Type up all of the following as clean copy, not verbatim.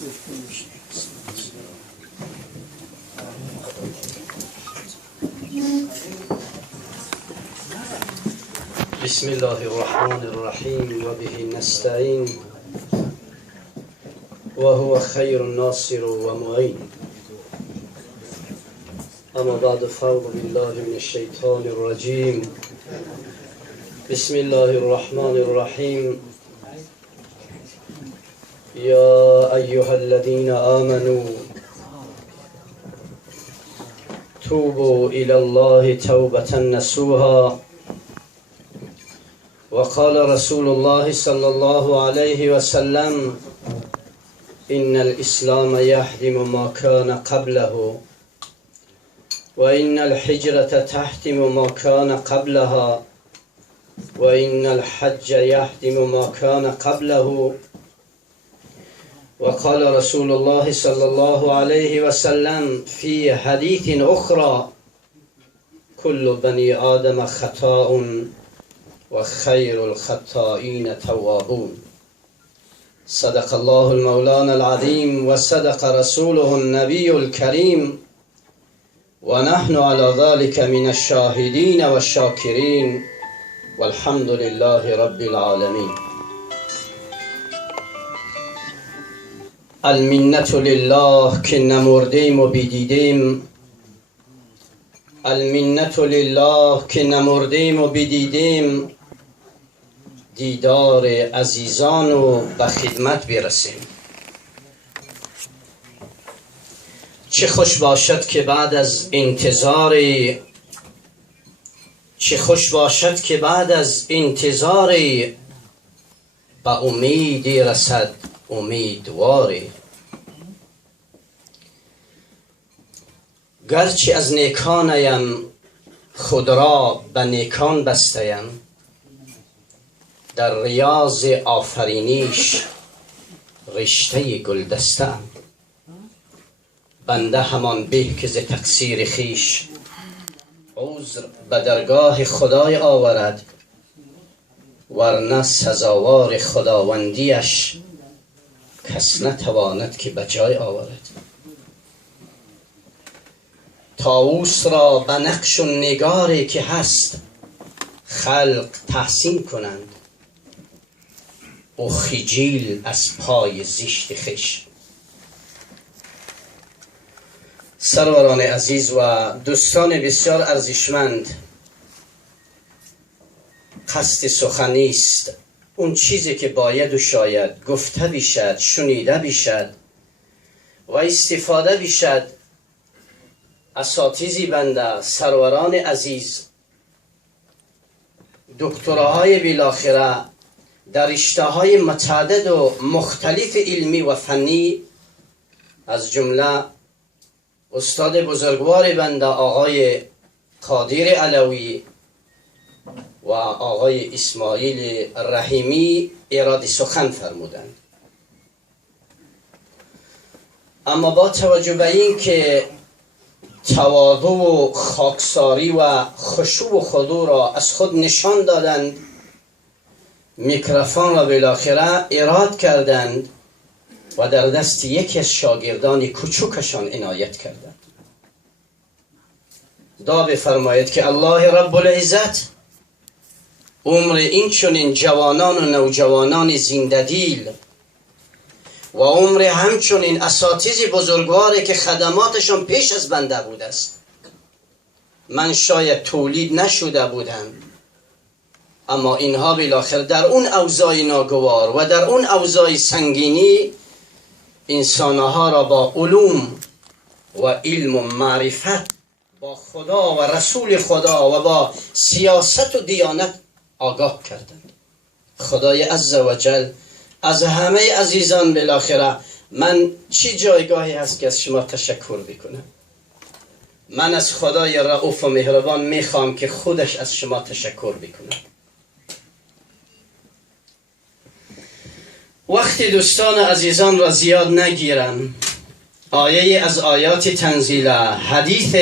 بسم الله الرحمن الرحیم و به نستعین و هو خیر الناصر و معین. اما بعد فاعوذ بالله من الشیطان الرجیم. بسم الله الرحمن الرحیم. یا ایها الذین آمنوا توبوا الی الله توبة نصوحا وقال رسول الله صلى الله عليه وسلم إن الإسلام يهدم ما كان قبله وإن الحجرة تهدم ما كان قبلها وإن الحج يهدم ما كان قبله وقال رسول الله صلى الله عليه وسلم في حديث أخرى كل بني آدم خطاء و خیر الخطائین توابون. صدق الله المولان العظیم و صدق رسوله النبی الكریم و نحن على ذلك من الشاهدین و الشاکرین والحمد لله رب العالمین. المنة لله که نمردیم و بدیدیم، المنة لله که نمردیم و بدیدیم، دیدار عزیزان و به خدمت برسیم. چه خوش باشد که بعد از انتظار، چه خوش باشد که بعد از انتظار به امیدی رسد امیدواری. گرچه از نیکانیم خود را به نیکان بستیم، در ریاض آفرینیش رشته گلدستم. بنده همان به که ز تقصیر خیش عذر به درگاه خدای آورد، ورنه سزاوار خداوندیش کس نتواند که به جای آورد. طاووس را به نقش و نگاری که هست خلق تحسین کنند، او خجیل از پای زشت خویش. سروران عزیز و دوستان بسیار ارزشمند، قصد سخنی است اون چیزی که باید و شاید گفته بشد، شنیده بشد و استفاده بشد. اساتیزی بنده، سروران عزیز، دکتراهای بالاخره در رشته‌های متعدد و مختلف علمی و فنی، از جمله استاد بزرگوار بنده آقای قادر علوی و آقای اسماعیل رحیمی ارائه سخن فرمودند. اما با توجه به این که تواضع و خاکساری و خشوع و خضوع را از خود نشان دادند، میکروفون را بالاخره ایراد کردند و در دست یکی از شاگردان کوچکشان عنایت کردند. دعا بفرمایید که الله رب العزت عمر این چنین جوانان و نوجوانان زنده‌دیل و عمر همچنین اساتید بزرگواری که خدماتشان پیش از بنده بود است. من شاید تولید نشده بودم، اما اینها بالاخره در اون اوضاع ناگوار و در اون اوضاع سنگینی انسانها را با علوم و علم و معرفت با خدا و رسول خدا و با سیاست و دیانت آگاه کردند. خدای عزوجل از همه عزیزان بالاخره، من چی جایگاهی هست که از شما تشکر بکنم؟ من از خدای رؤوف و مهربان میخوام که خودش از شما تشکر بکنه. وقتی دوستان عزیزان را زیاد نگیرم، آیه از آیات تنزیل، حدیث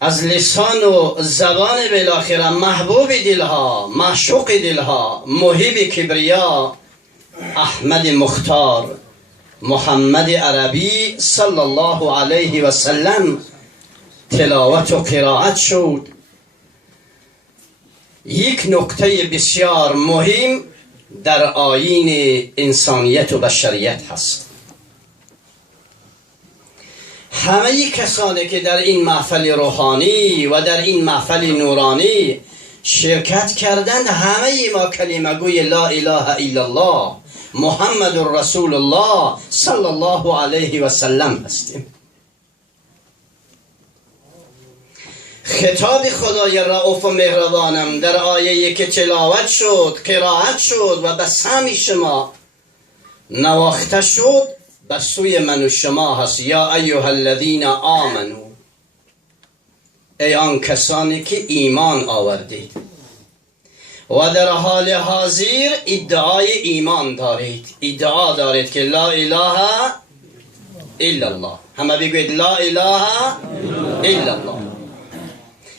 از لسان و زبان بالاخره محبوب دلها، معشوق دلها، محب کبریا احمد مختار محمد عربی صلی الله علیه و سلم تلاوت و قرائت شد. یک نکته بسیار مهم در آیین انسانیت و بشریت هست. همه کسانی که در این محفل روحانی و در این محفل نورانی شرکت کردند، همه ما کلمه گوی لا اله الا الله محمد رسول الله صلی الله علیه و سلم هستیم. خطاب خدای رؤوف و مهربانم در آیه که تلاوت شد، قرائت شد و به سمع شما نواخته شد به سوی من و شما هست. یا ایها الذین آمنو، ای آن کسانی که ایمان آوردید و در حال حاضر ادعای ایمان دارید، ادعا دارید که لا اله الا الله. همه بگوید لا اله الا الله.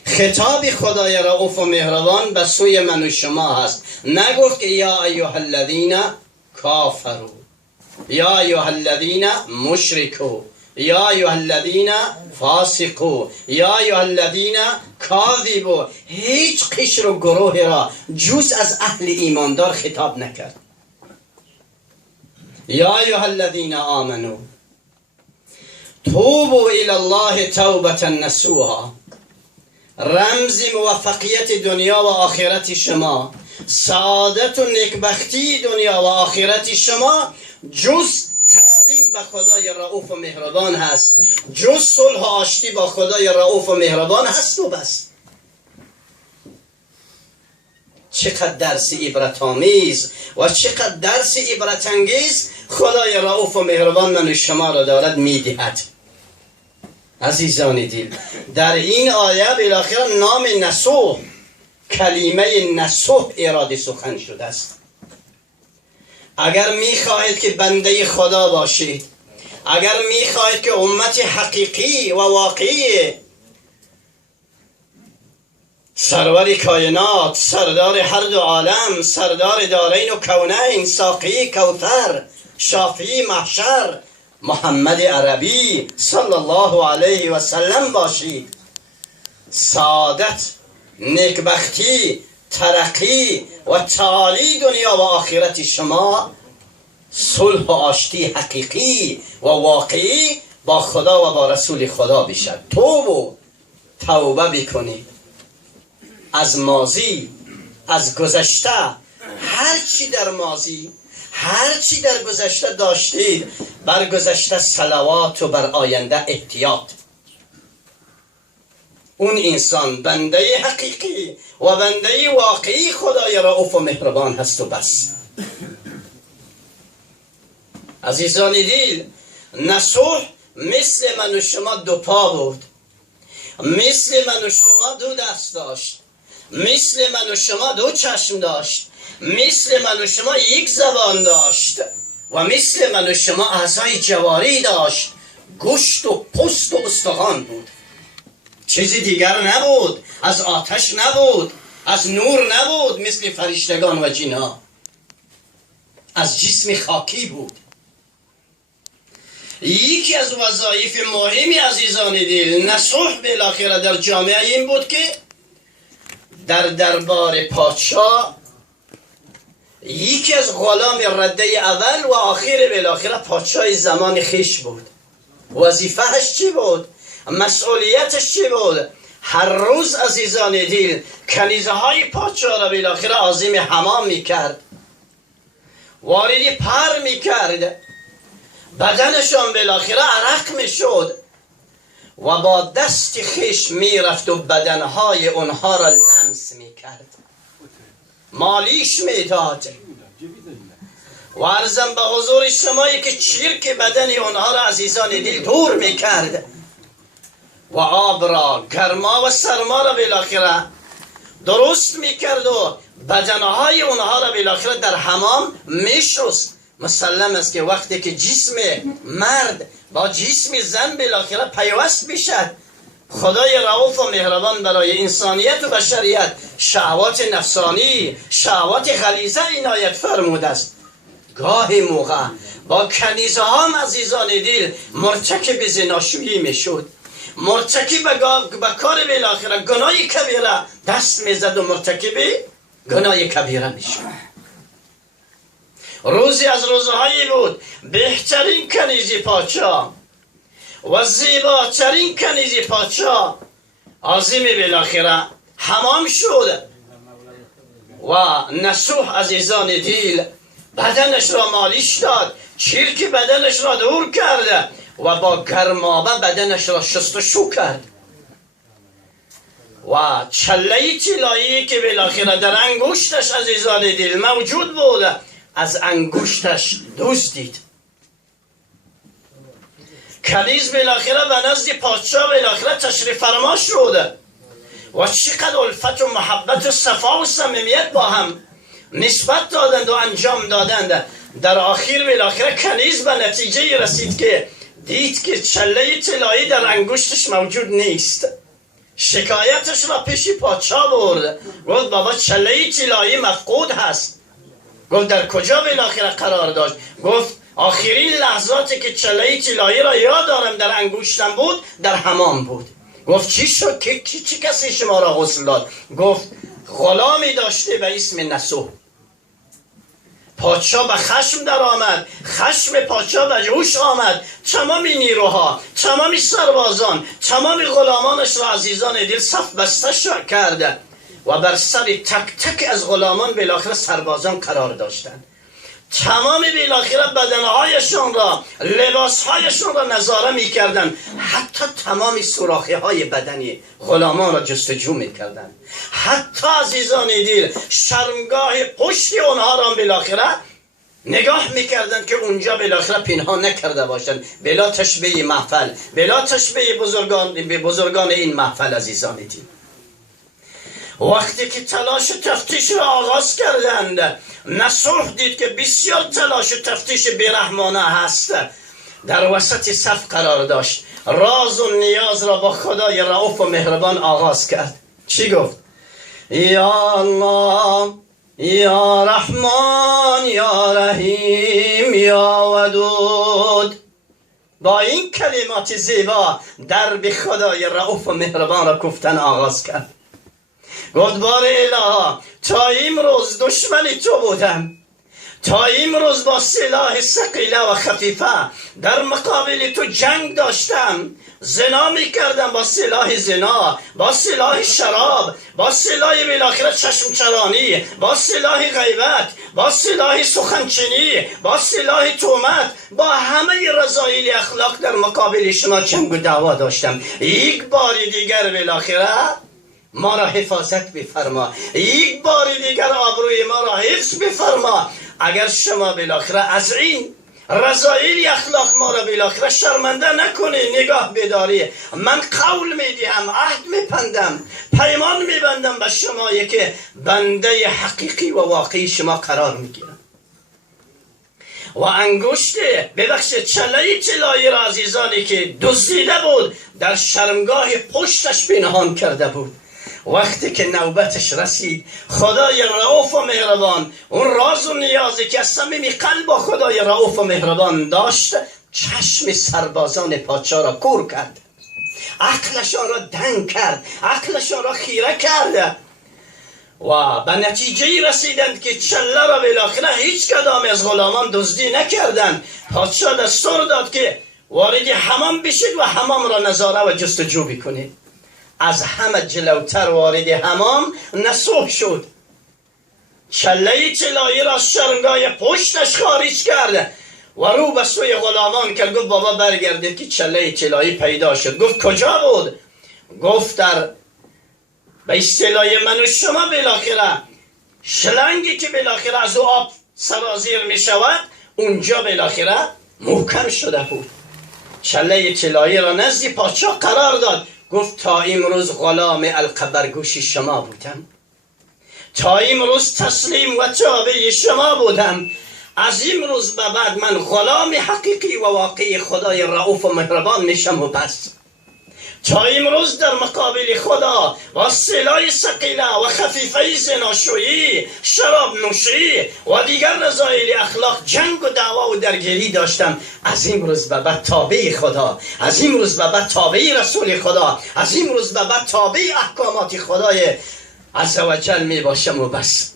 خطاب خدای رؤوف و مهربان به سوی من و شما هست. نگفت که یا ایها الذین کافروا، یا ایها الذین مشرکوا، یا ایها الذین فاسقوا، یا ایها الذین کاذبوا. هیچ قشر و گروه را جز از اهل ایماندار خطاب نکرد. یا ایها الذین آمنو توبوا الی الله توبة نصوحا. رمز موفقیت دنیا و آخرت شما، سعادت و نکبختی دنیا و آخرت شما جز تسلیم به خدای رؤوف و مهربان هست، جز صلح و آشتی با خدای رؤوف و مهربان هست و بس. چقدر درس عبرت آمیز و چقدر درس عبرت انگیز خدای رؤوف و مهربان من و شما را دارد میدهد. عزیزان دل، در این آیه بالاخره نام نصوح، کلمه نصوح اراده سخن شده است. اگر میخواهید که بنده خدا باشید، اگر میخواهید که امت حقیقی و واقعی سرور کائنات، سردار هر دو عالم، سردار دارین و کونین، ساقی کوثر، شافی محشر محمد عربی صلی الله علیه و سلم باشید، سعادت، نیکبختی، ترقی و تعالی دنیا و آخرت شما صلح و آشتی حقیقی و واقعی با خدا و با رسول خدا بشد. توبه بکنید از ماضی، از گذشته، هر چی در ماضی، هر چی در گذشته داشتید، بر گذشته صلوات و بر آینده احتیاط. اون انسان بنده حقیقی و بنده واقعی خدای رؤوف و مهربان هست و بس. عزیزان دل، نصوح مثل من و شما دو پا بود، مثل من و شما دو دست داشت، مثل من و شما دو چشم داشت، مثل من و شما یک زبان داشت و مثل من و شما اعضای جواری داشت، گوشت و پوست و استخوان بود. چیزی دیگر نبود، از آتش نبود، از نور نبود مثل فرشتگان و جنها، از جسم خاکی بود. یکی از وظایف مهمی عزیزان دل نصوح بالاخره در جامعه این بود که در دربار پادشاه یکی از غلام رده اول و آخر بالاخره پادشاه زمان خیش بود. وظیفهش چی بود؟ مسئولیتش چی بود؟ هر روز عزیزان دل کنیزه های پادشاه را بالاخره عازم حمام میکرد، وارد پر میکرد، بدنشان بالاخره عرق میشد و با دست خیش میرفت و بدنهای اونها را لمس میکرد، مالیش میداد. و عرضم به حضور شمایی که چرک بدن اونها را عزیزان دل دور میکرد و آب را، گرما و سرما را بالاخره درست میکرد و بدنهای اونها را بالاخره در حمام میشست. مسلم است که وقتی که جسم مرد با جسم زن بالاخره پیوست بشد، خدای رؤوف و مهربان برای انسانیت و بشریت شهوات نفسانی، شهوات غلیظه عنایت فرموده است. گاهی موقع با کنیزه هم عزیزان دل مرتکب زناشویی میشد، مرتکب به کار بالاخره گناه کبیره دست میزد و مرتکب گناه کبیره میشد. روزی از روزهایی بود بهترین کنیزی پادشاه و زیباترین کنیزی پادشاه عظیم بالاخره حمام شد و نصوح عزیزان دل بدنش را مالیش داد، چرک بدنش را دور کرد و با گرمابه بدنش را شست و شو کرد و چله طلایی که بالاخره در انگشتش عزیزان دل موجود بود از انگشتش دزدید. کنیز بالاخره به نزد پادشاه بالاخره تشریف فرما شد و چقدر الفت و محبت و صفا و صمیمیت با هم نسبت دادند و انجام دادند. در آخر بالاخره کنیز به نتیجه رسید که دید که چله طلایی در انگشتش موجود نیست. شکایتش را پیش پادشاه برد، گفت بابا چله طلایی مفقود هست. گفت در کجا بالاخره قرار داشت؟ گفت آخرین لحظاتی که چله طلایی را یاد دارم در انگشتم بود در حمام بود. گفت چی شد؟ چی کسی شما را غسل داد؟ گفت غلامی داشته به اسم نصوح. پادشاه به خشم در آمد، خشم پادشاه به جوش آمد، تمام نیروها، تمام سربازان، تمام غلامانش را عزیزان دل صف بسته کرده و بر سر تک تک از غلامان بالاخره سربازان قرار داشتند. تمام بالاخره بدنهایشان را، لباسهایشان را نظاره میکردند، حتی تمام سوراخی های بدنی غلامان را جستجو میکردند، حتی عزیزان دل شرمگاه پشت آنها را بالاخره نگاه میکردند که اونجا بالاخره پنهان نکرده باشند، بلا تشبیه محفل، بلا تشبیه بزرگان این محفل عزیزان دل. وقتی که تلاش و تفتیش را آغاز کردند، نصوح دید که بسیار تلاش و تفتیش بیرحمانه هست. در وسط صف قرار داشت، راز و نیاز را با خدای رؤوف و مهربان آغاز کرد. چی گفت؟ یا الله، یا رحمان، یا رحیم، یا ودود. با این کلمات زیبا درب خدای رؤوف و مهربان را گفتن آغاز کرد. گفت بار الها، تا امروز دشمن تو بودم، تا امروز با سلاح ثقیله و خفیفه در مقابل تو جنگ داشتم، زنا میکردم با سلاح زنا، با سلاح شراب، با سلاح بالاخره چشم چرانی، با سلاح غیبت، با سلاح سخنچنی، با سلاح تهمت، با همه رذایل اخلاق در مقابل شما جنگ و دعوا داشتم. یک بار دیگر بالاخره ما را حفاظت بفرما، یک بار دیگر آبروی ما را حفظ بفرما. اگر شما بالاخره از این رذایل اخلاق ما را بالاخره شرمنده نکنی، نگاه بداری، من قول میدیم، عهد میپندم، پیمان میبندم به شما که بنده حقیقی و واقعی شما قرار میگیرم. و انگشت ببخشید چله طلایی را عزیزانی که دزدیده بود در شرمگاه پشتش پنهان کرده بود. وقتی که نوبتش رسید، خدای رؤوف و مهربان اون راز و نیازی که از صمیم قلب با خدای رؤوف و مهربان داشت، چشم سربازان پادشاه را کور کرد، عقلشان را دنگ کرد، عقلشان را خیره کرد و به نتیجه رسیدند که چله را بالاخره هیچ کدام از غلامان دزدی نکردند. پادشاه دستور داد که وارد حمام بشید و حمام را نظاره و جستجو بکنید. از همه جلوتر وارد حمام نصوح شد، چله طلایی را از شرمگاه پشتش خارج کرد و رو به سوی غلامان کرد. گفت بابا برگردید که چله طلایی پیدا شد. گفت کجا بود؟ گفت در به اصطلاح من و شما بالاخره شلنگی که بالاخره از آب سرازیر می شود اونجا بالاخره محکم شده بود. چله طلایی را نزد پادشاه قرار داد. گفت تا امروز غلام القبرگوش شما بودم، تا امروز تسلیم و تابع شما بودم، از امروز به بعد من غلام حقیقی و واقعی خدای رؤوف و مهربان میشم و بس. تا امروز در مقابل خدا و سلاح ثقیله و خفیفه زناشویی، شراب نوشی و دیگر رذایل اخلاق جنگ و دعوا و درگیری داشتم. از این روز به بعد تابع خدا، از این روز به بعد تابع رسول خدا، از این روز به بعد تابع احکامات خدای عزوجل می باشم و بس.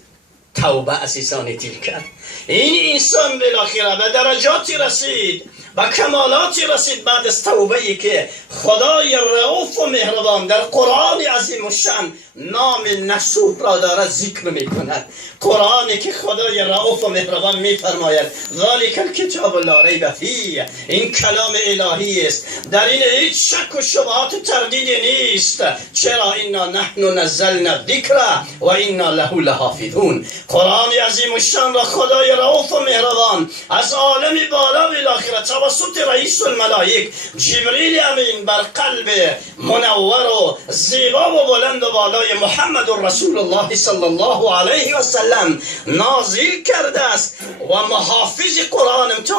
توبه عزیزان دل کرد. این انسان بالاخره به درجاتی رسید، به کمالاتی رسید بعد از توبه‌ای که خدای رؤوف و مهربان در قرآن عظیم الشأن نام نصوح را دارد ذکر میکند. قرآنی که خدای رؤوف و مهربان میفرماید ذالک الکتاب لا ریب فیه، این کلام الهی است، در این هیچ شک و شبهات و تردیدی نیست. چرا؟ انا نحن نزلنا الذکر و انا له لحافظون. قرآن عظیم الشأن را خدای رؤوف و مهربان از عالم بالا بالاخره توسط رئیس الملائک جبریل امین بر قلب منور و زیبا و بلند و بالای محمد رسول الله صلی الله علیه و سلم نازل کرده است و محافظ قرآن تا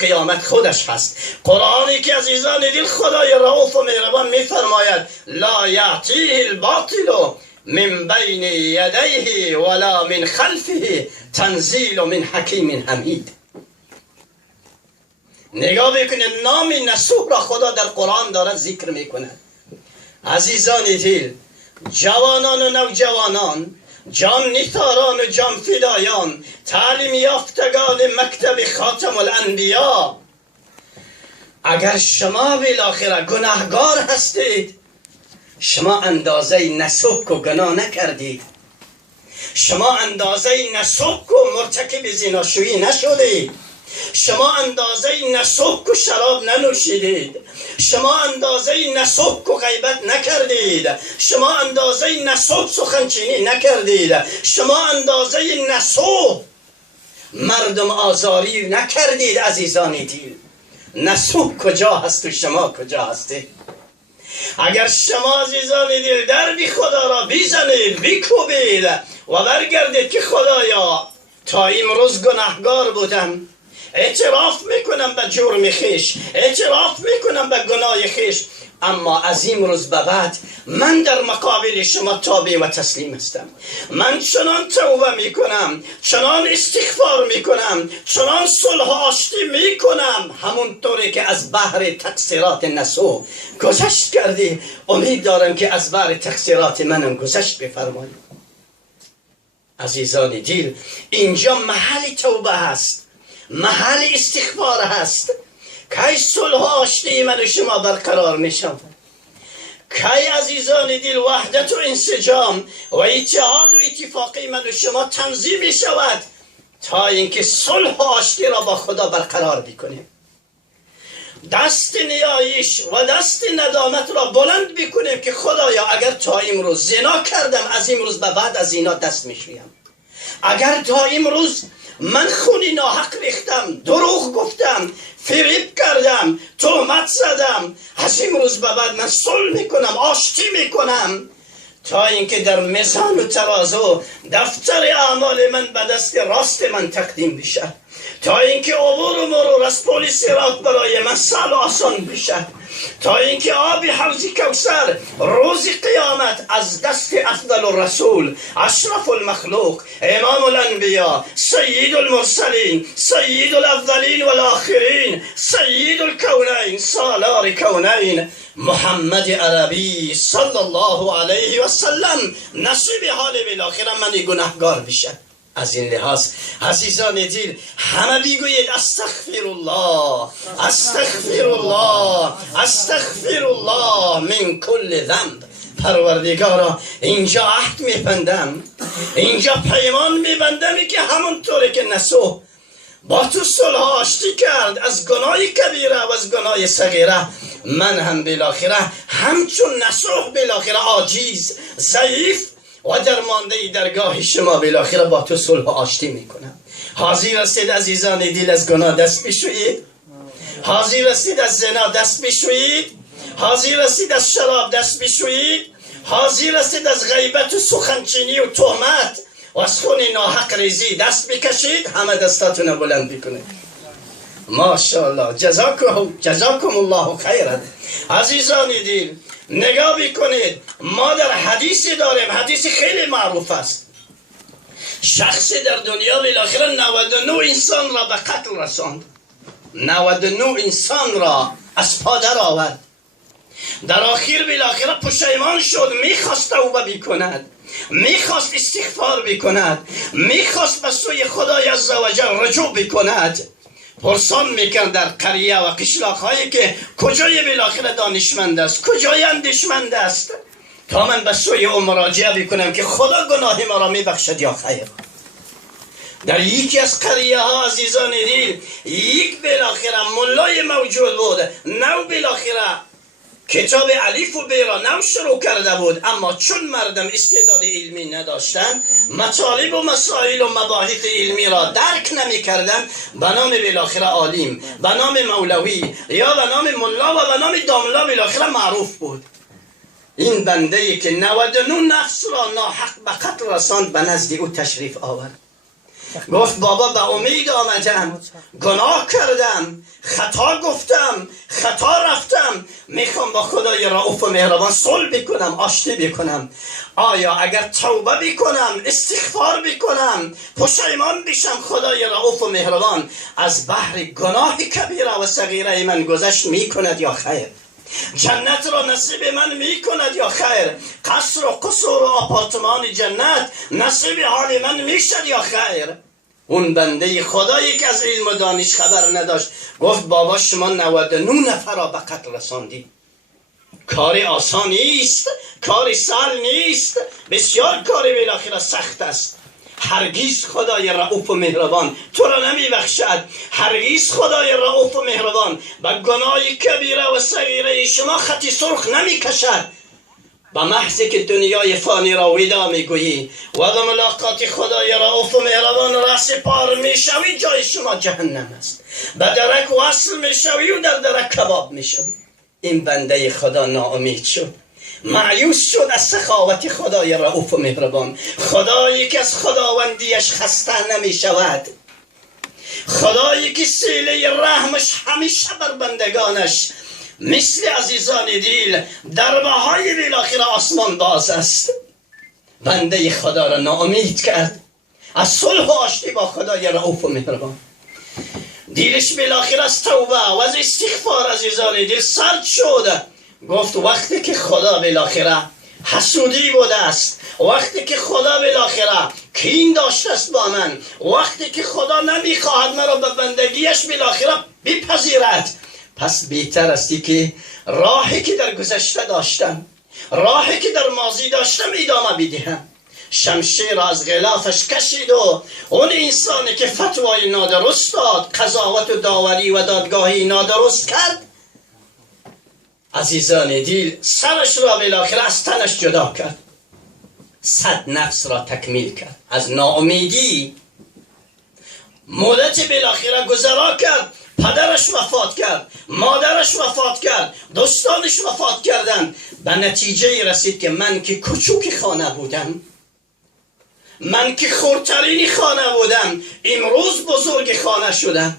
قیامت خودش هست. قرآنی که عزیزان دل خدای رؤوف و مهربان میفرماید لا یأتیه الباطل من بین یدیه ولا من خلفه تنزیل من حکیم حمید. نگاه بکنید نام نصوح را خدا در قرآن دارد ذکر میکند. عزیزان دل، جوانان و نوجوانان، جان نثاران و جان فدایان، تعلیم یافتگان مکتب خاتم الانبیا، اگر شما بالاخره گناهگار هستید، شما اندازه نسک و گناه نکردید، شما اندازه نسک و مرتکب زناشویی نشدید، شما اندازه نسک و شراب ننوشیدید، شما اندازه نسک و غیبت نکردید، شما اندازه نسک سخنچینی نکردید، شما اندازه نسک مردم آزاری نکردید. عزیزان دل، نسک کجا هست و شما کجا هستید؟ اگر شما عزیزان دل درب خدا را بزنید، بکوبید و برگردید که خدایا تا امروز گناهگار بودم، اعتراف میکنم به جرم خویش، اعتراف میکنم به گناه خویش، اما از این روز به بعد من در مقابل شما تابع و تسلیم هستم. من چنان توبه میکنم، چنان استغفار میکنم، چنان صلح آشتی میکنم، همونطوری که از بحر تقصیرات نسو گذشت کردی، امید دارم که از بحر تقصیرات منم گذشت بفرمایید. عزیزان دل، اینجا محل توبه هست، محل استغفار هست. کی صلح آشتی من و شما برقرار میشم؟ کی عزیزان دل وحدت و انسجام و اتحاد و اتفاقی من و شما تنظیم می شود تا اینکه صلح آشتی را با خدا برقرار بکنیم؟ دست نیایش و دست ندامت را بلند بکنیم که خدایا اگر تا امروز زنا کردم، از امروز به بعد از زنا دست میشویم. اگر تا امروز من خونی ناحق ریختم، دروغ گفتم، فریب کردم، تهمت زدم، از این روز به بعد من صلح میکنم، آشتی میکنم، تا اینکه در میزان و ترازو دفتر اعمال من به دست راست من تقدیم بشه، تا اینکه عبور و مرور از پل صراط برای من سهل و آسان بشه، تا اینکه آب حوض کوثر روز قیامت از دست افضل الرسول، اشرف المخلوق، امام الانبیا، سید المرسلین، سید الاولین والآخرین، سید الکونین، سالار کونین، محمد عربی صلی الله علیه و سلم نصیب حال بالاخره من گناهگار بشه. از این لحاظ عزیزان دل، همه بگویید استغفر الله، استغفر الله، استغفر الله من کل ذنب. پروردگارا اینجا عهد میبندم، اینجا پیمان میبندم که همونطوری که نسوح با تو صلح آشتی کرد از گناه کبیره و از گناه صغیره، من هم بالاخره همچون نسوح بالاخره عاجز، ضعیف و درمانده درگاه شما بالاخره با تو صلح آشتی میکنم. حاضر هستید عزیزان دل از گناه دست بشویید؟ حاضر هستید از زنا دست بشویید؟ حاضر هستید از شراب دست بشویید؟ حاضر هستید از غیبت و سخنچینی و تهمت و از خون ناحق ریزی دست بکشید؟ همه دستاتون بلند بکنید. ماشاءالله، جزاکم الله خیرا. عزیزان دل، نگاه بکنید، ما در حدیثی داریم، حدیثی خیلی معروف است. شخصی در دنیا بالاخره 99 انسان را به قتل رساند، 99 انسان را از پادر آورد. در آخر بالاخره پشیمان شد، میخواست توبه بکند، میخواست استغفار بکند، میخواست به سوی خدای عزوجل رجوع بکند. پرسان میکرد در قریه و قشلاق هایی که کجای بالاخره دانشمند است، کجای اندیشمند است، تا من به سوی او مراجعه بکنم که خدا گناه ما را میبخشد یا خیر. در یکی از قریه ها عزیزان دل یک بالاخره ملای موجود بود، نو بالاخره کتاب الف و ب را نو شروع کرده بود، اما چون مردم استعداد علمی نداشتند، مطالب و مسائل و مباحث علمی را درک نمی کردند، به نام بالاخره عالم، به نام مولوی یا به نام ملا و به نام داملا بالاخره معروف بود. این بنده ای که 99 نفس را ناحق به قتل رساند به نزد او تشریف آورد. گفت بابا به امید آمدم، گناه کردم، خطا گفتم، خطا رفتم، میخوام با خدای رؤوف و مهربان صلح بکنم، آشتی بکنم. آیا اگر توبه بکنم، استغفار بکنم، پشیمان بشم، خدای رؤوف و مهربان از بحر گناه کبیره و صغیره من گذشت میکند یا خیر؟ جنت را نصیب من میکند یا خیر؟ قصر و قصور و آپارتمان جنت نصیب حال من میشد یا خیر؟ اون بنده خدایی که از علم و دانش خبر نداشت گفت بابا شما 99 نفر را به قتل رساندی. کار آسان نیست، کار سهل نیست، بسیار کار بالاخره سخت است. هرگیز خدای رؤوف و مهربان تو را نمی بخشد، هرگیز خدای رؤوف و مهربان به گناه کبیره و صغیره شما خطی سرخ نمی کشد. به محض که دنیای فانی را ودا می گویی و به ملاقات خدای رؤوف و مهربان رأس پار می شوی، جای شما جهنم است. به درک وصل می شوی و در درک کباب می شوی. این بنده خدا ناامید شد، مایوس شد از سخاوت خدای رؤوف و مهربان، خدایی که از خداوندیش خسته نمی شود، خدایی که سیله رحمش همیشه بر بندگانش مثل عزیزان دل دربه های بالاخره آسمان باز است. بنده خدا را ناامید کرد از صلح و آشتی با خدای رؤوف و مهربان. دیلش بالاخره از توبه و از استغفار عزیزان دل سرد شد. گفت وقتی که خدا بالاخره حسودی بوده است، وقتی که خدا بالاخره کین داشته است با من، وقتی که خدا نمیخواهد مرا به بندگیش بالاخره بپذیرد، پس بهتر استی که راهی که در گذشته داشتم، راهی که در ماضی داشتم ادامه بدهم. شمشیر را از غلافش کشید و اون انسانی که فتوای نادرست داد، قضاوت و داوری و دادگاهی نادرست کرد، عزیزان دل سرش را بالاخره از تنش جدا کرد، 100 نفس را تکمیل کرد. از ناامیدی مدت بالاخره گذرا کرد، پدرش وفات کرد، مادرش وفات کرد، دوستانش وفات کردند. به نتیجه رسید که من که کوچوک خانه بودم، من که خردترین خانه بودم، امروز بزرگ خانه شدم،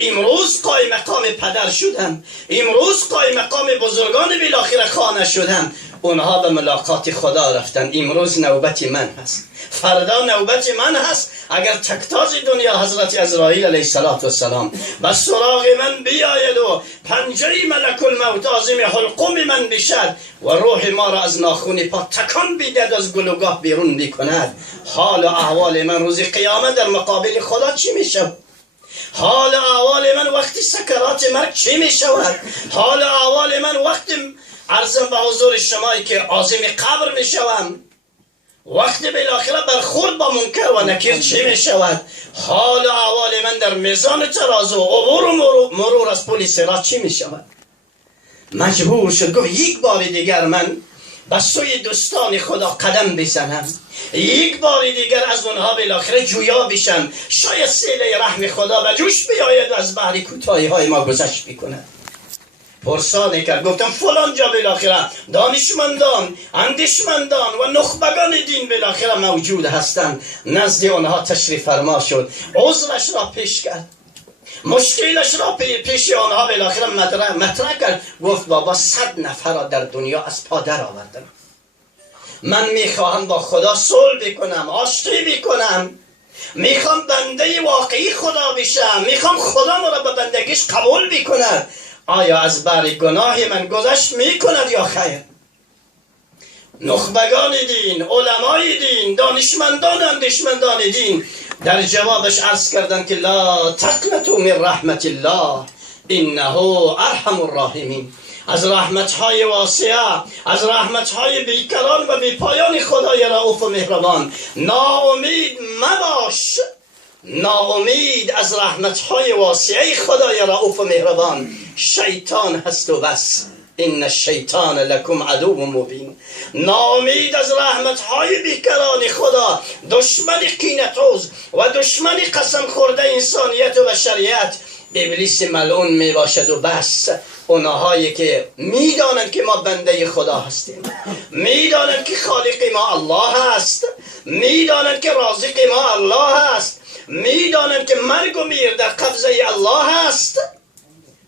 امروز قائم مقام پدر شدم، امروز قائم مقام بزرگان بالاخره خانه شدم. اونها به ملاقات خدا رفتن، امروز نوبت من هست، فردا نوبت من هست. اگر تکتاز دنیا حضرت عزرائیل علیه السلام به سراغ من بیاید و پنجه ملک الموت عظیم حلقوم من بشد و روح ما را از ناخون پا تکان بیدد از گلوگاه بیرون بکند، حال و احوال من روز قیامت در مقابل خدا چی میشه؟ حال و احوال من وقتی سکرات مرگ چی می شود؟ حال و احوال من وقتی عرضم به حضور شمایی که عازم قبر می شوم، وقتی بالاخره برخورد با منکر و نکیر چی می شود؟ حال و احوال من در میزان ترازو عبور و مرور از پل صراط چی می شود؟ مجبور شد گفت یک بار دیگر من به سوی دوستان خدا قدم بزنم، یک بار دیگر از اونها بالاخره جویا بشم، شاید سیله رحم خدا به جوش بیاید و از بحر کوتاهی های ما گذشت بکند. پرسان کرد، گفتم فلان جا بالاخره دانشمندان، اندیشمندان و نخبگان دین بالاخره موجود هستند. نزد آنها تشریف فرما شد، عذرش را پیش کرد. مشکلش را پیش آنها بالاخره مطرح کرد. گفت بابا 100 نفر را در دنیا از پا در آوردم، من میخواهم با خدا صلح بکنم، آشتی بکنم، میخوام بنده واقعی خدا بشم، میخوام خدا مرا به بندگیش قبول بکند. آیا از بر گناه من گذشت میکند یا خیر؟ نخبگان دین، علمای دین، دانشمندان اندیشمندان دین در جوابش عرض کردند که لا تقنطوا من رحمت الله انه ارحم الراحمین. از رحمتهای واسعه، از رحمتهای بیکران و بیپایان خدای رؤوف و مهربان ناامید مباش. ناامید از رحمتهای واسعه خدای رؤوف و مهربان. شیطان هست و بس. ان الشیطان لکم عدو مبین. ناامید از رحمتهای بیکران خدا، دشمن کینه‌توز و دشمن قسم خورده انسانیت و بشریت ابلیس ملعون می باشد و بس. اونهایی که میدانند که ما بنده خدا هستیم، میدانند که خالق ما الله هست، میدانند که رازق ما الله هست، میدانند که مرگ و میر در قبضه الله هست،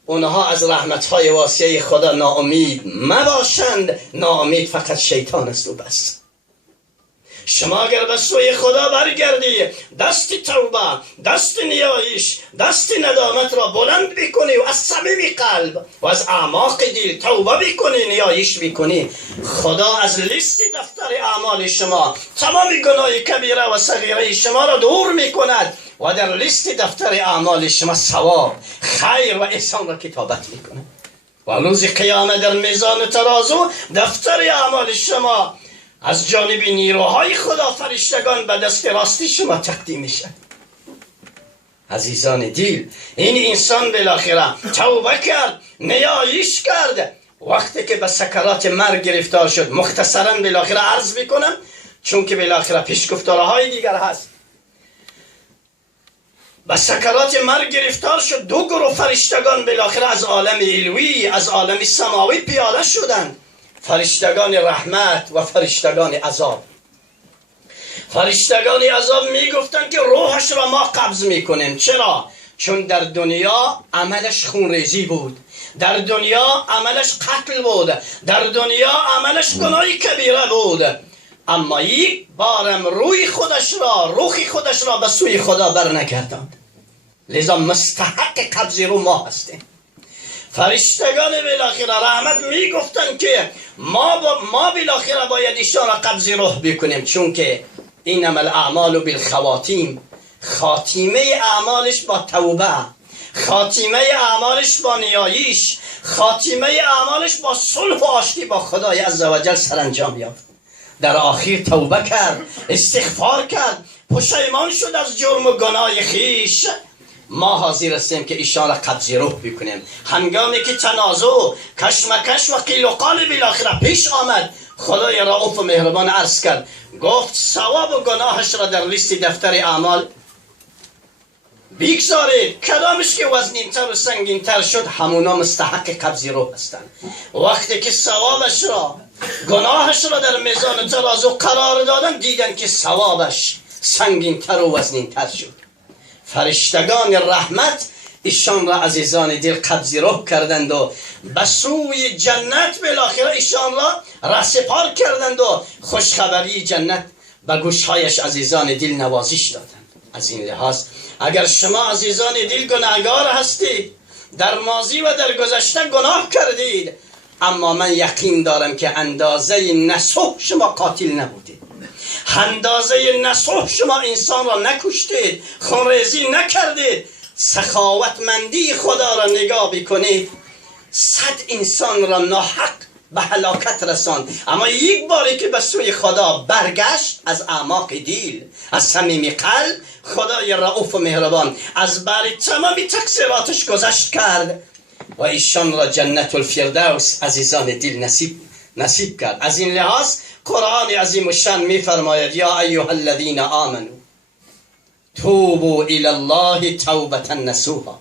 اونها از رحمتهای واسعه خدا ناامید مباشند. ناامید فقط شیطان است و بس. شما اگر به سوی خدا برگردی، دست توبه، دست نیایش، دست ندامت را بلند بکنی و از صمیم قلب و از اعماق دل توبه بکنی، نیایش بکنی، خدا از لیست دفتر اعمال شما تمام گناه کبیره و صغیره شما را دور میکند و در لیست دفتر اعمال شما ثواب، خیر و احسان را کتابت میکند و روز قیامت در میزان ترازو دفتر اعمال شما از جانب نیروهای خدا فرشتگان به دست راستی شما تقدیم میشه. عزیزان دل، این انسان بالاخره توبه کرد، نیایش کرد. وقتی که به سکرات مرگ گرفتار شد، مختصرا بالاخره عرض بکنم چون که بالاخره پیشگفتارهای دیگر هست، به سکرات مرگ گرفتار شد. 2 گروه فرشتگان بالاخره از عالم علوی، از عالم سماوی پیاده شدند، فرشتگان رحمت و فرشتگان عذاب. فرشتگان عذاب میگفتند که روحش را ما قبض میکنیم. چرا؟ چون در دنیا عملش خونریزی بود، در دنیا عملش قتل بود، در دنیا عملش گناه کبیره بود، اما یک بارم روح خودش را به سوی خدا برنگرداند. لذا مستحق قبض رو ما هستیم. فرشتگان بالاخره رحمت میگفتن که ما بالاخره باید ایشان را قبض روح بکنیم، چون که اینما الاعمال بالخواتیم، خاتیمه اعمالش با توبه، خاتیمه اعمالش با نیایش، خاتیمه اعمالش با صلح و آشتی با خدای عزوجل سرانجام یافت. در آخر توبه کرد، استغفار کرد، پشیمان شد از جرم و گناه خیش. ما حاضر هستیم که ایشان را قبض روح بکنیم. هنگامی که تنازع، کشمکش و قیل و قال بالاخره پیش آمد، خدای رؤوف و مهربان عرض کرد، گفت ثواب و گناهش را در لیست دفتر اعمال بگذارید، کدامش که وزنین‌تر و سنگین‌تر شد همونا مستحق قبض روح هستند. وقتی که ثوابش را، گناهش را در میزان ترازو قرار دادن، دیدن که ثوابش سنگین‌تر و وزنین‌تر شد. فرشتگان رحمت ایشان را عزیزان دل قبض روح کردند و به سوی جنت بالاخره ایشان را رهسپار کردند و خوشخبری جنت به گوشهایش عزیزان دل نوازش دادند. از این لحاظ اگر شما عزیزان دل گناهگار هستید، در ماضی و در گذشته گناه کردید، اما من یقین دارم که اندازه نصح شما قاتل نبودید، اندازه نصح شما انسان را نکشتید، خونریزی نکردید، سخاوتمندی خدا را نگاه بکنید، 100 انسان را ناحق به هلاکت رساند، اما یک باری که به سوی خدا برگشت، از اعماق دل، از صمیم قلب، خدای رؤوف و مهربان از بر تمام تقصیراتش گذشت کرد و ایشان را جنت الفردوس عزیزان دل نصیب کرد. از این لحاظ قرآن عظیم الشان میفرماید یا ایها الذین آمنوا توبوا الی الله توبة نصوحا.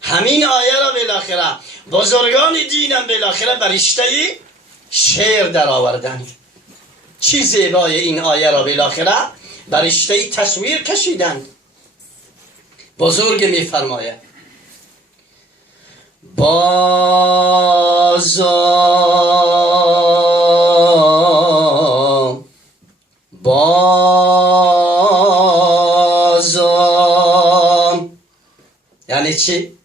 همین آیه را بالاخره بزرگان دینم بالاخره به رشته شعر در آوردند. چی زیبای این آیه را بالاخره به رشته تصویر کشیدند. بزرگ میفرماید بازا یعنی چی؟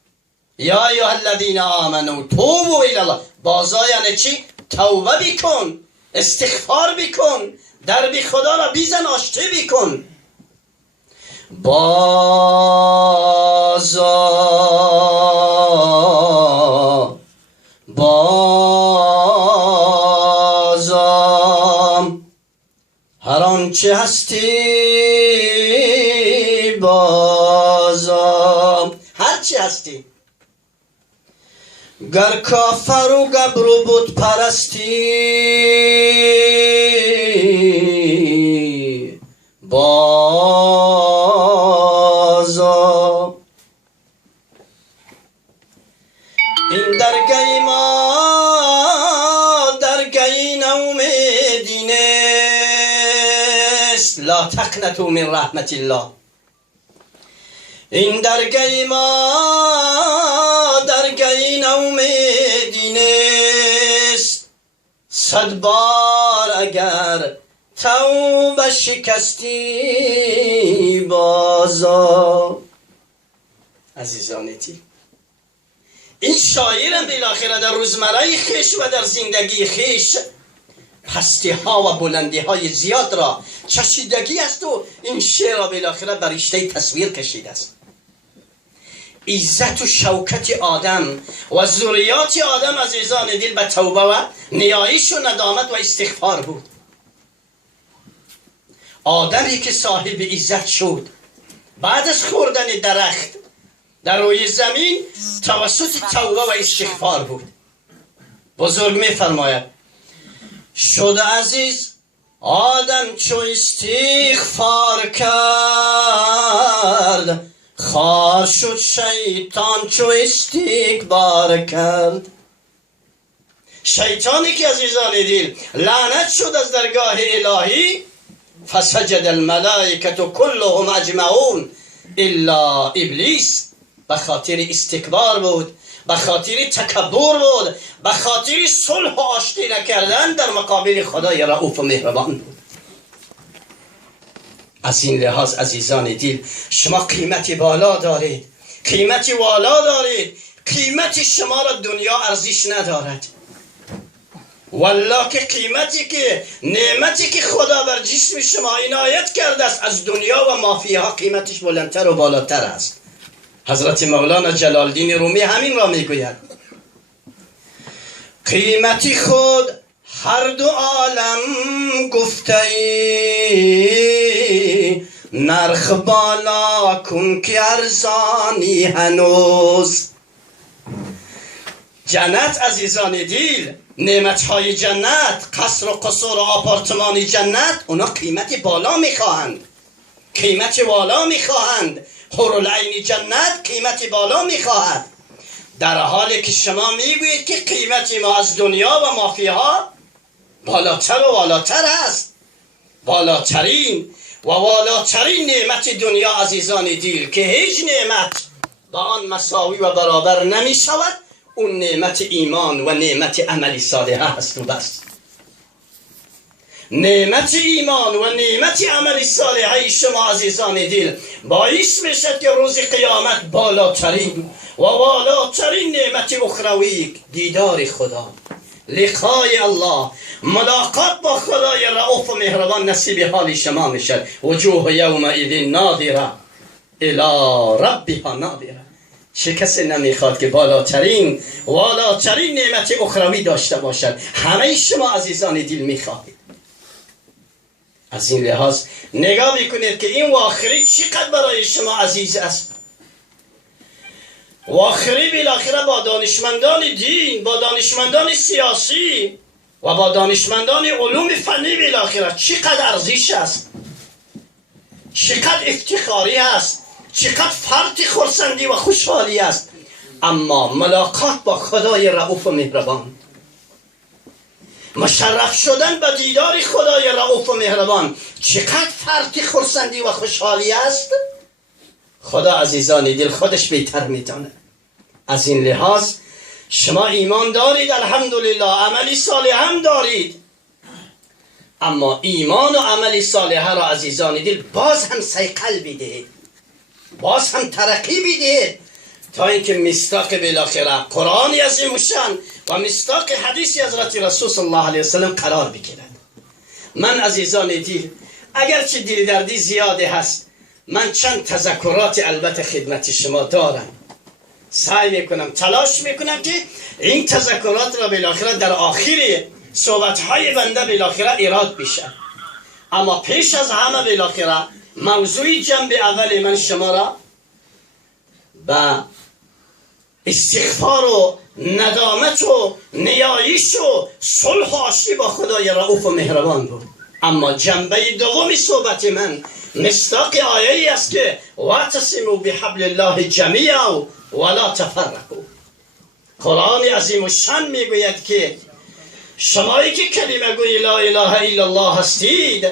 یا ایها الذین آمنوا توبوا الی الله. بازا یعنی چی؟ توبه بکن، استغفار بکن، در بی خدا را بیزن، آشتی بکن. بازا هر آنچه هستی بازا، هر چی هستی، گر کافر و گبر و بت پرستی بازا. این درگه ما درگه نومیدی نیست، لا تقنطوا من رحمت الله. این درگه ما درگه نومیدی نیست، 100 بار اگر توبه شکستی بازا. عزیزان دی، این شاعرم بالاخره در روزمره خویش و در زندگی خویش پستی ها و بلندی های زیاد را چشیدگی است و این شعر را بالاخره بر رشته تصویر کشیده است. عزت و شوکت آدم و ذریات آدم عزیزان دل به توبه و نیایش و ندامت و استغفار بود. آدمی که صاحب عزت شد بعد از خوردن درخت در روی زمین توسط توبه و استغفار بود. بزرگ می فرماید شد عزیز آدم چو استغفار کرد، خار شد شیطان چو استکبار کرد. شیطانی که عزیزان دل لعنت شد از درگاه الهی، فسجد الملائکه كلهم اجمعون الا ابلیس، به خاطر استکبار بود، به خاطر تکبر بود، به خاطر صلح و آشتی نکردن در مقابل خدای رؤوف و مهربان بود. از این لحاظ عزیزان دل شما قیمتی بالا دارید، قیمتی والا دارید، قیمت شما را دنیا ارزش ندارد. والله که قیمتی که نعمتی که خدا بر جسم شما عنایت کرده است از دنیا و مافیها قیمتش بلندتر و بالاتر است. حضرت مولانا جلال الدین رومی همین را میگوید قیمتی خود هر دو عالم گفته ای، نرخ بالا کن که ارزانی هنوز. جنت عزیزان دل، نعمتهای جنت، قصر و قصور و آپارتمان جنت، اونا قیمت بالا میخواهند، قیمت والا میخواهند. حورالعین جنت قیمت بالا میخواهد، در حالی که شما میگویید که قیمت ما از دنیا و مافیها بالاتر و والاتر است. بالاترین و والاترین نعمت دنیا عزیزان دل که هیچ نعمت با آن مساوی و برابر نمی شود، اون نعمت ایمان و نعمت عمل صالح است و بس. نعمت ایمان و نعمت عمل صالحه شما عزیزان دل باعث میشد که روز قیامت بالاترین و والاترین نعمت اخروی دیدار خدا، لقای الله، ملاقات با خدای رؤوف و مهربان نصیب حال شما میشد. وجوه یومئذ ناظره الی ربها ناظره. چه کسی نمیخواد که بالاترین والاترین نعمت اخروی داشته باشد؟ همه شما عزیزان دل میخواهید. از این لحاظ نگاه بکنید که این واخری چقدر برای شما عزیز است. واخری بالاخره با دانشمندان دین، با دانشمندان سیاسی و با دانشمندان علوم فنی بالاخره چقدر ارزش است، چقدر افتخاری است، چقدر فرط خرسندی و خوشحالی است. اما ملاقات با خدای رؤوف و مهربان، مشرف شدن به دیدار خدای رؤوف و مهربان چقدر فرط خرسندی و خوشحالی است. خدا عزیزان دل خودش بهتر میتونه. از این لحاظ شما ایمان دارید الحمدلله، عملی صالح هم دارید، اما ایمان و عملی صالح را عزیزان دل باز هم صیقل بدهید، باز هم ترقی بدهید تا اینکه مصداق بالاخره قرآن عظیم الشان و مصداق حدیث حضرت رسول صلی الله علیه وسلم قرار بگیرد. من عزیزان دل اگرچه دلدردی زیاده هست، من چند تذکرات البته خدمت شما دارم، سعی میکنم تلاش میکنم که این تذکرات را بالاخره در آخر صحبت‌های بنده بالاخره ایراد بشه. اما پیش از همه بالاخره موضوع جنب اول من شما را با استغفار و ندامت و نیایش و صلح و آشتی با خدای رؤوف و مهربان بود. اما جنبه دوم صحبت من مصداق آیه‌ای است که واعتصموا بحبل الله جمیعا ولا تفرقوا. قرآن عظیم الشان میگوید که شمایی که کلمه گوی لا اله الا الله هستید،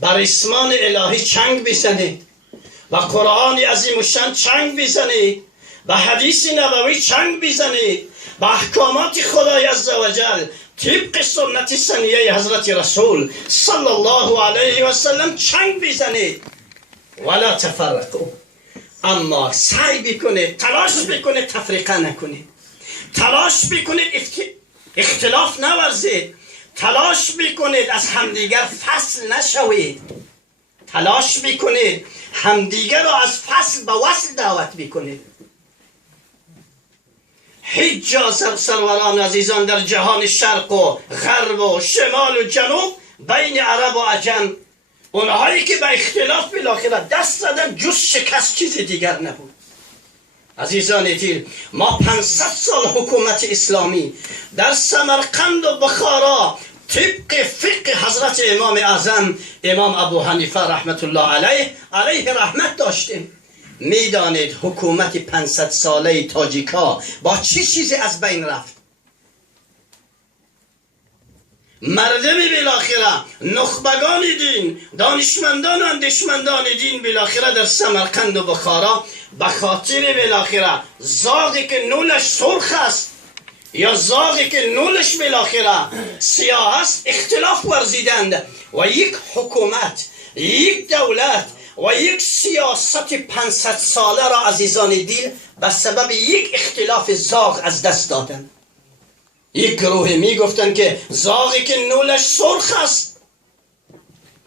بر اسمان الهی چنگ بزنید و قرآن عظیم الشان چنگ بزنید و حدیث نبوی چنگ بزنید و احکامات خدای عزوجل طبق سنت سنیه حضرت رسول صلی الله علیه و سلم چنگ بزنید ولا تفرقوا. اما سعی بکنید، تلاش بکنید تفریقه نکنید، تلاش بکنید اختلاف نورزید، تلاش بکنید از همدیگر فصل نشوید، تلاش بکنید همدیگر را از فصل به وصل دعوت بکنید. هیچ جا سروران عزیزان در جهان شرق و غرب و شمال و جنوب بین عرب و عجم اونهایی که به اختلاف بالاخره دست زدن جز شکست چیز دیگر نبود. عزیزان دل ما 500 سال حکومت اسلامی در سمرقند و بخارا طبق فقه حضرت امام اعظم امام ابو حنیفه رحمت الله علیه رحمت داشتیم. میدانید حکومت 500 ساله تاجیکا با چه چیزی از بین رفت؟ مردم بالاخره نخبگان دین، دانشمندان و اندیشمندان دین بالاخره در سمرقند و بخارا به خاطر بالاخره زاغی که نولش سرخ است یا زاغی که نولش بالاخره سیاه است اختلاف ورزیدند و یک حکومت، یک دولت و یک سیاست 500 ساله را عزیزان دل به سبب یک اختلاف زاغ از دست دادند. یک گروه می گفتن که زاغی که نولش سرخ است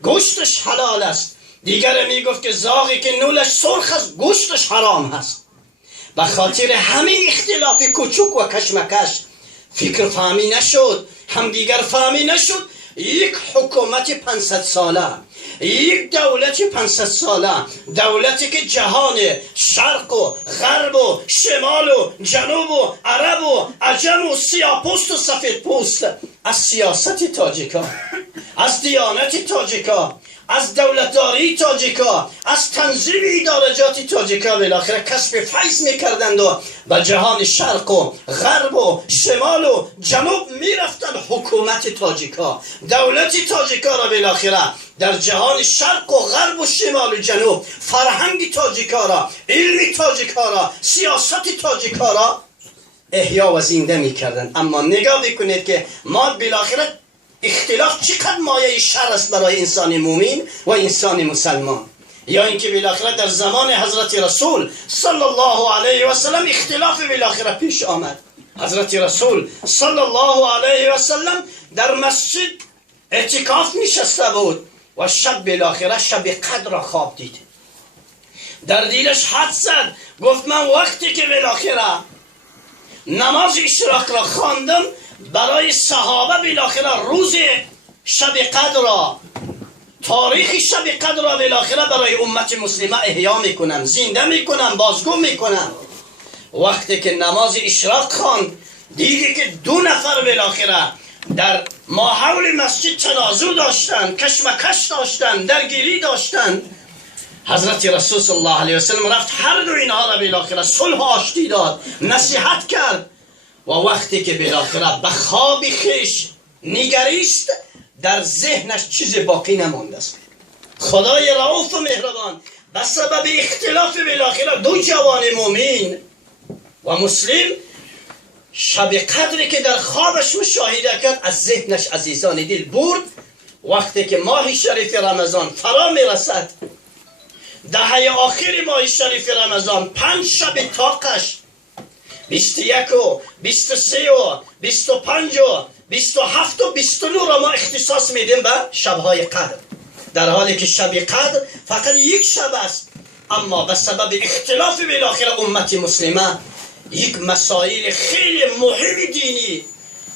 گوشتش حلال است، دیگر می گفت که زاغی که نولش سرخ است گوشتش حرام است. به خاطر همین اختلاف کوچک و کشمکش فکر فهمی نشد، همدیگر فهمی نشد، یک حکومت 500 ساله، یک دولت 500 ساله، دولتی که جهان شرق و غرب و شمال و جنوب و عرب و عجم و سیاه پوست و سفید پوست از سیاست تاجیکا، از دیانت تاجیکا، از دولتداری تاجیکا، از تنظیم ادارجات تاجیکا بالاخره کسب فیض میکردند و به جهان شرق و غرب و شمال و جنوب میرفتند. حکومت تاجیکا، دولت تاجیکا را بالاخره در جهان شرق و غرب و شمال و جنوب فرهنگ تاجیکا را، علم تاجیکا را، سیاست تاجیکا را احیا و زنده میکردند. اما نگاه بکنید که ما بالاخره اختلاف چقدر مایه شر است برای انسان مومن و انسان مسلمان. یا اینکه بالاخره در زمان حضرت رسول صلی الله علیه و سلم اختلاف بالاخره پیش آمد. حضرت رسول صلی الله علیه و سلم در مسجد اعتکاف نشسته بود و شب بالاخره شب قدر را خواب دید. در دلش حد زد، گفت من وقتی که بالاخره نماز اشراق را خواندم برای صحابه بالاخره روز شب قدر را، تاریخ شب قدر را بالاخره برای امت مسلمه احیا میکنم، زنده میکنم، بازگو میکنم. وقتی که نماز اشراق خواند دیدی که 2 نفر بالاخره در ماحول مسجد تنازع داشتن، کشمکش داشتن، درگیری داشتن. حضرت رسول صلی الله علیه و سلم رفت هر دو اینها را بالاخره صلح و آشتی داد، نصیحت کرد و وقتی که بالاخره به خواب خویش نگریست در ذهنش چیز باقی نمانده است. خدای رؤوف و مهربان به سبب اختلاف بالاخره دو جوان مومن و مسلم شب قدری که در خوابش مشاهده کرد از ذهنش عزیزان دل برد. وقتی که ماه شریف رمضان فرا میرسد، دهه آخر ماه شریف رمضان، 5 شب طاقش 21 و 23 و 25 و 27 و 29 را ما اختصاص میدیم به شبهای قدر، در حالی که شب قدر فقط یک شب است. اما به سبب اختلاف بالاخره امت مسلمه یک مسائل خیلی مهم دینی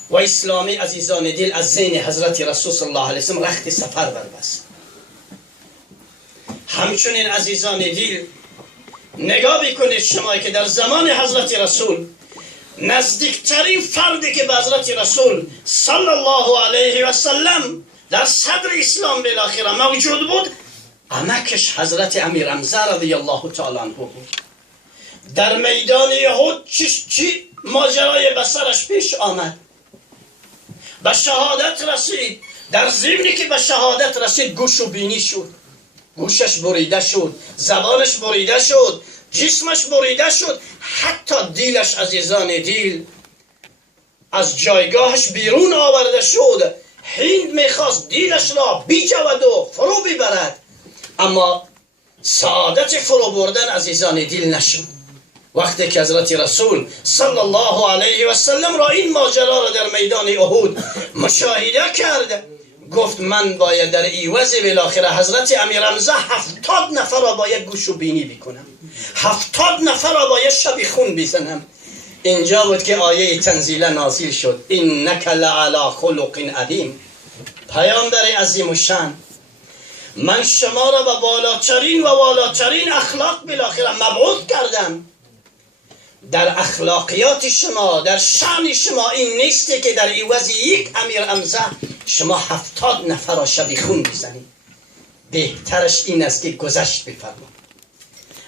و اسلامی عزیزان دل از ذهن حضرت رسول صلی الله علیه وسلم رخت سفر بربست. همچنین عزیزان دل نگاه بکنید شما که در زمان حضرت رسول نزدیکترین فردی که به حضرت رسول صلی الله علیه و سلم در صدر اسلام بالاخره موجود بود، عمکش حضرت امیر حمزه رضی الله تعالی عنه بود. در میدان احد چی ماجرای بسرش پیش آمد؟ به شهادت رسید. در ضمنی که به شهادت رسید گوش و بینی شد، گوشش بریده شد، زبانش بریده شد، جسمش بریده شد، حتی دیلش عزیزان دل از جایگاهش بیرون آورده شد. هند میخواست دیلش را بیجود و فرو ببرد، اما سعادت فرو بردن عزیزان دل نشد. وقتی که حضرت رسول صلی الله علیه و سلم را این ماجرا را در میدان احد مشاهده کرد، گفت من باید در عوض بالاخره حضرت امیر حمزه 70 نفر را باید گوش و بینی بکنم، 70 نفر را باید شب خون بزنم. اینجا بود که آیه تنزیل نازل شد، انک لعلی خلق عظیم. پیامبر عظیم الشان، من شما را به بالاترین اخلاق بالاخره مبعوث کردم. در اخلاقیات شما، در شأن شما این نیستی که در عوض یک امیر حمزه شما 70 نفر را شب خون بزنید. بهترش این است که گذشت بفرما.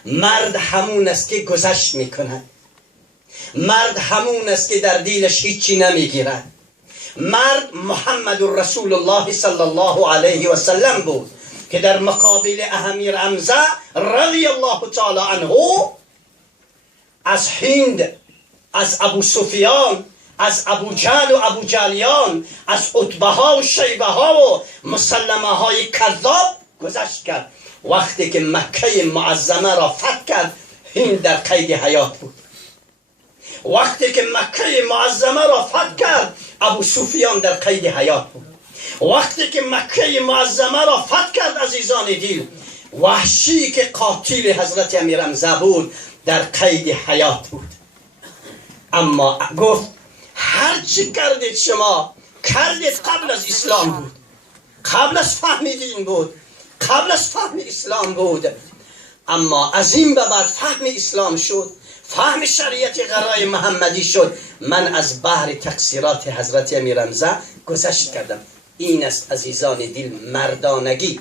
مرد همون است که گذشت میکند. مرد همون است که در دیلش هیچی نمیگیرد. مرد محمد رسول الله صلی الله علیه و سلم بود که در مقابل امیر حمزه رضی الله تعالی عنه از هند، از ابو سفیان، از ابو جهل و ابو جهلیان، از عتبه ها و شیبه ها و مسلمه های کذاب گذشت کرد. وقتی که مکه معظمه را فتح کرد، هند در قید حیات بود. وقتی که مکه معظمه را فتح کرد، ابو سفیان در قید حیات بود. وقتی که مکه معظمه را فتح کرد عزیزان دل، وحشی که قاتل حضرت امیر حمزه بود در قید حیات بود. اما گفت هر چی کردید شما کردید قبل از اسلام بود، قبل از فهم دین بود، قبل از فهم اسلام بود. اما از این به بعد فهم اسلام شد، فهم شریعت غرای محمدی شد. من از بحر تقصیرات حضرت امیر حمزه گذشت کردم. این است عزیزان دل مردانگی.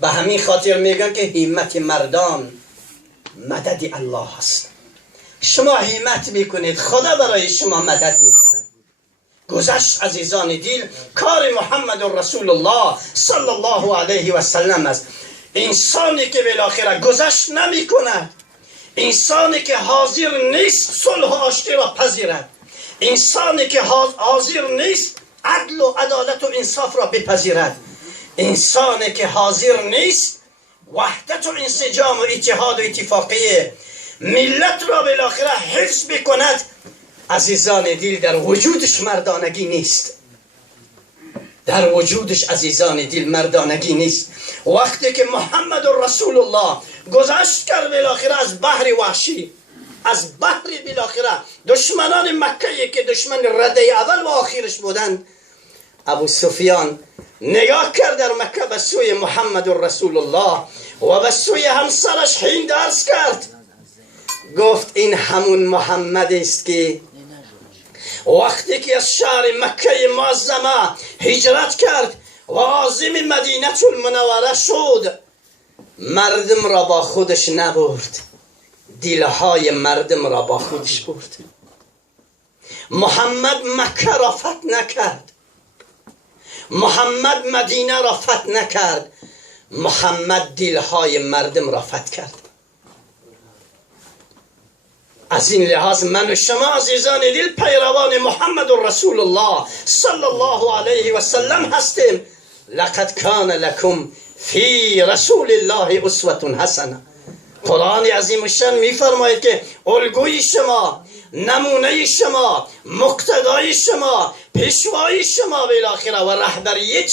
به همین خاطر میگن که همت مردان مدد الله است. شما همت میکنید، خدا برای شما مدد میکند. گذشت عزیزان دل کار محمد رسول الله صلی الله علیه و سلم است. انسانی که بالاخره گذشت نمی کند، انسانی که حاضر نیست صلح و آشتی را پذیرد، انسانی که حاضر نیست عدل و عدالت و انصاف را بپذیرد، انسانی که حاضر نیست وحدت و انسجام و اتحاد و اتفاقیه ملت را بالاخره حفظ بکند، عزیزان دل در وجودش مردانگی نیست. در وجودش عزیزان دل مردانگی نیست. وقتی که محمد رسول الله گذشت کرد بالاخره از بحر وحشی، از بحر بالاخره دشمنان مکه که دشمن رده اول و آخرش بودند، ابو سفیان نگاه کرد در مکه به سوی محمد رسول الله و به سوی همسرش هند عرض کرد، گفت این همون محمد است که وقتی که از شهر مکه معظمه هجرت کرد و عازم مدینه المنوره شد، مردم را با خودش نبرد، دلهای مردم را با خودش برد. محمد مکه را فتح نکرد، محمد مدینه را فتح نکرد، محمد دلهای مردم را فتح کرد. از این لحاظ من و شما عزیزان دل پیروان محمد رسول الله صلی الله علیه و سلم هستیم. لقد کان لکم فی رسول الله اسوة حسنه. قرآن عظیم الشان میفرماید که الگوی شما، نمونه شما، مقتدای شما، پیشوای شما بالاخره و رهبریت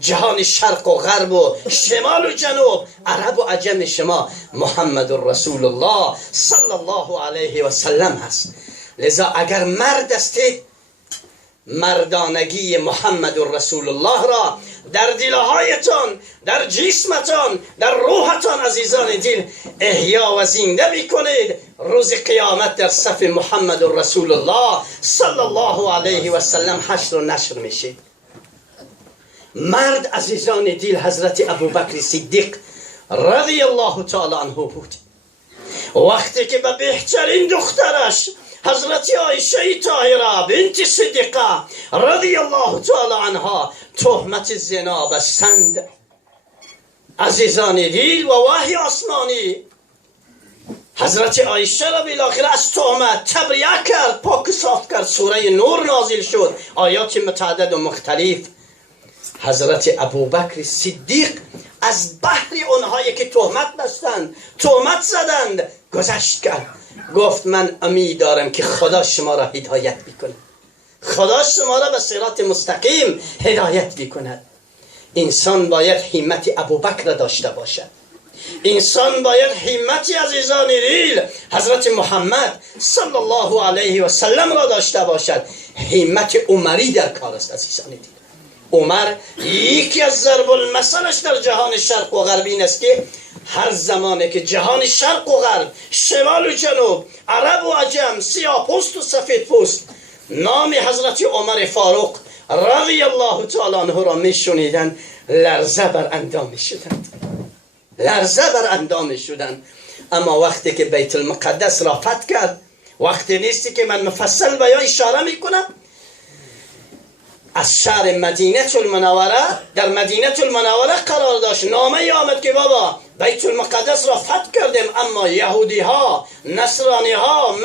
جهان شرق و غرب و شمال و جنوب، عرب و عجم شما محمد رسول الله صلی الله علیه و سلم هست. لذا اگر مرد هستید، مردانگی محمد رسول الله را در دلهایتان، در جسمتان، در روحتان عزیزان دل احیا و زنده بکنید. روز قیامت در صف محمد رسول الله صلی الله علیه و سلم حشر و نشر میشید. مرد عزیزان دل حضرت ابوبکر صدیق رضی الله تعالی عنه بود. وقتی که به بهترین دخترش حضرت عایشه طاهره بنت صدیقه رضی الله تعالی عنها تهمت زنا بستند، عزیزان دل و وحی آسمانی حضرت عایشه را بالاخره از تهمت تبریه کرد، پاک صاف کرد. سوره نور نازل شد، آیات متعدد و مختلف. حضرت ابوبکر صدیق از بحر اونهایی که تهمت بستند، تهمت زدند، گذشت کرد. گفت من امید دارم که خدا شما را هدایت بکنه، خدا شما را به صراط مستقیم هدایت بکند. انسان باید همت ابوبکر را داشته باشد. انسان باید همت عزیزان دل حضرت محمد صلی الله علیه و سلم را داشته باشد. همت عمری در کار است عزیزان دل. عمر یکی از ضرب المثلش در جهان شرق و غرب این است که هر زمانه که جهان شرق و غرب، شمال و جنوب، عرب و عجم، سیاه پوست و سفید پوست نام حضرت عمر فاروق رضی الله تعالی عنه را میشنیدند، لرزه بر اندام شدند، لرزه بر اندام شدند. اما وقتی که بیت المقدس را فتح کرد، وقتی نیستی که من مفصل به یا اشاره میکنم، از شهر مدینه المنوره در مدینه المنوره قرار داشت. نامه آمد که بابا بیت المقدس را فتح کردیم، اما یهودی ها، نصرانی ها